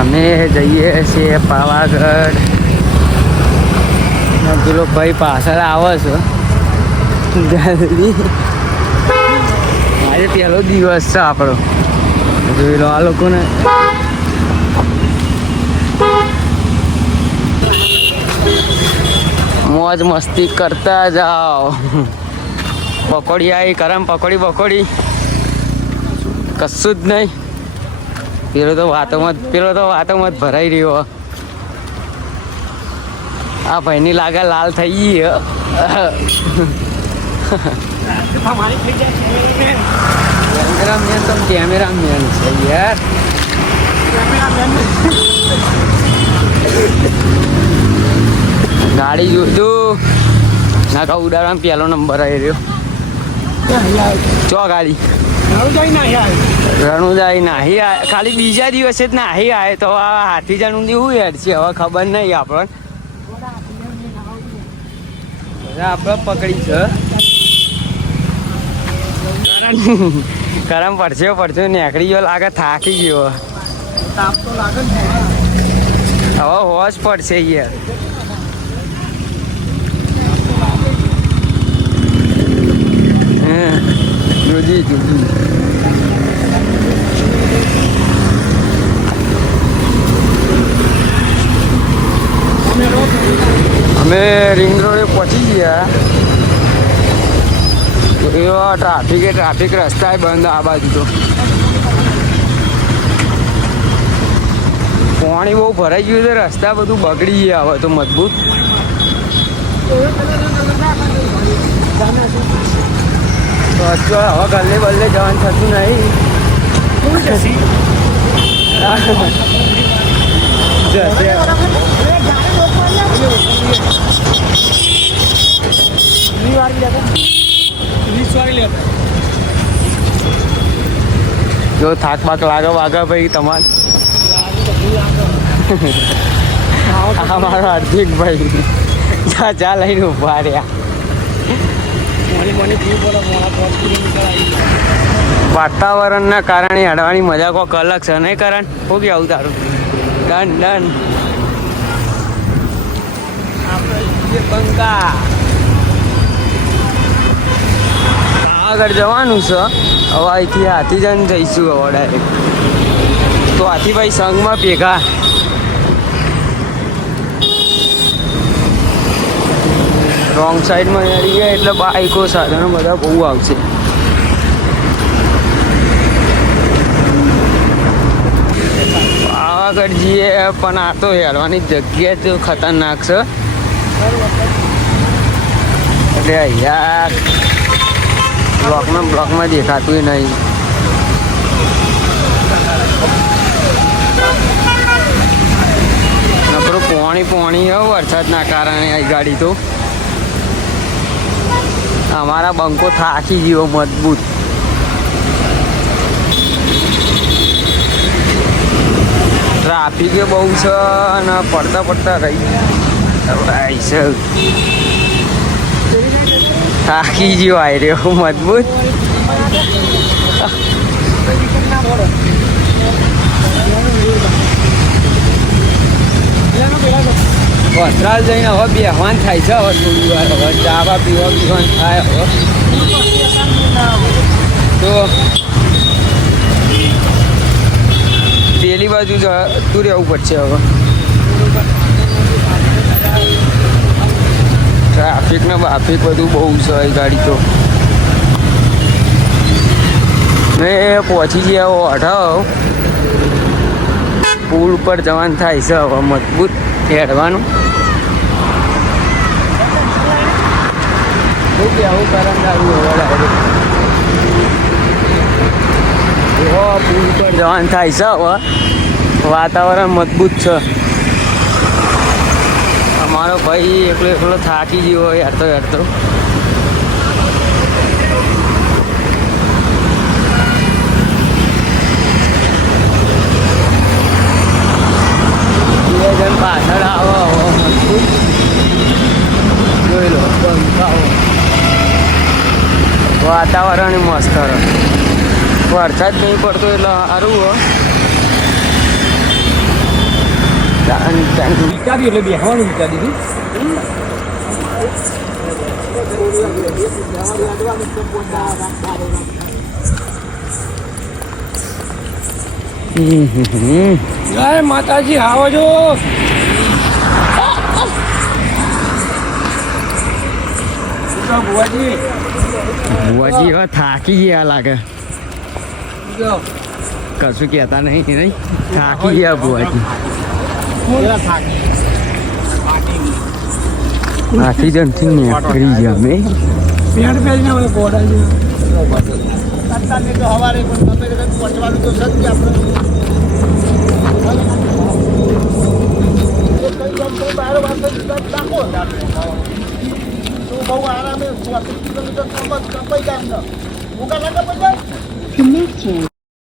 અમે જઈએ છીએ પાવાગઢ. પેલો ભાઈ પાછળ આવે છે જલ્દી. આજે પહેલો દિવસ છે આપણો. જોઈ લો આ લોકોને. મોજ મસ્તી કરતા જાઓ. પકોડી આવી ગરમ પકોડી કશું જ નહીં. પેલો તો વાતોમાં જ ભરાઈ રહ્યો. આ ભાઈની લાગે લાલ થઈ ગઈ. કેમેરામેન છે યાર. ગાડી જોયું ના કહું ઉડાડવામાં પહેલો નંબર આવી રહ્યો. ચો ગાડી રણુજાઈ નાહી આવે. ખાલી બીજા દિવસે જ નાહી આવે તો આ હાથીજાનું શું યાર છે હવે ખબર નહીં આપણને. આપણે પકડી છે કરમ પડશે નેકડી ગયો લાગે થાકી ગયો. હવે હોશ પડશે યાર. જોજી અમે રિંગ રોડે પહોંચી ગયા. ટ્રાફિક રસ્તા બંધ આ બાજુ તો. પાણી બહુ ભરાઈ ગયું છે. રસ્તા બધું બગડી ગયા હવે તો મજબૂત. હવે ગલ્લે બલ્લે જવાનું થતું નહીં. જો થાક બાક લાગે ભાઈ તમારે. આ મારો હાર્દિક ભાઈ જા લઈને ઉભા રહ્યા. વાતાવરણના કારણે હડવાની મજા કોઈક અલગ છે નહીં કરણ? શું કે આવું તારું? ડન બંકા આગળ જવાનું છે. હવે અહીંથી હાથીજાન જઈશું હવે ડાયરેક્ટ. તો હાથીભાઈ સંઘમાં ભેગા. રોંગ સાઈડમાં આવી ગયા એટલે બાઈકો સાધનો બધા બહુ આવશે. પાવાગઢ જઈએ પણ આ તો હેરવાની જગ્યા જ ખતરનાક છે. એટલે યાર બ્લોકમાં દેખાતું નહીં. નકરું પોણી વરસાદના કારણે આ ગાડી તો. અમારા બંકો થાકી ગયો મજબૂત. ટ્રાફિક બહુ છે અને પડતા રહી છે. થાકી ગયો આવી રહ્યો મજબૂત. વસ્ત્રાલ જઈને હવે બેહવાન થાય છે. હવે થોડી વાર હવે ચાવા પીવાનું થાય. હવે તો પેલી બાજુ જતું રહેવું પડશે. હવે ટ્રાફિક ને બાફિક બધું બહુ છે એ ગાડી તો. મેં પહોંચી ગયા અઢાવ પુલ ઉપર જવાનું થાય છે. હવે મજબૂત હેડવાનું. શું કેવું કરંટ આવ્યું પુલ ઉપર જવાનું થાય છે. હવે વાતાવરણ મજબૂત છે. અમારો ભાઈ એકલો થાકી ગયો હેડતો. પાછળ આવો મજબૂત. જોઈ લો વાતાવરણ મસ્ત. વરસાદ નહીં પડતો એટલે સારું. વિચાર્યું એટલે બેસવાનું વિચારી હતી. જય માતાજી, આવો છો. ભુવાજી હવે થાકી ગયા લાગે. કશું કહેતા નહીં થાકી ગયા બુવાજી. આથી જણથી નીકળી ગયા અમે. પેન્ટ પહેરીને અમે ગોડા અત્યારની તો સવારે પણ તમે પહોંચવાનું તો સજ કે આપણે બહુ આરામે 40 કિલોમીટર કપાઈ જાય.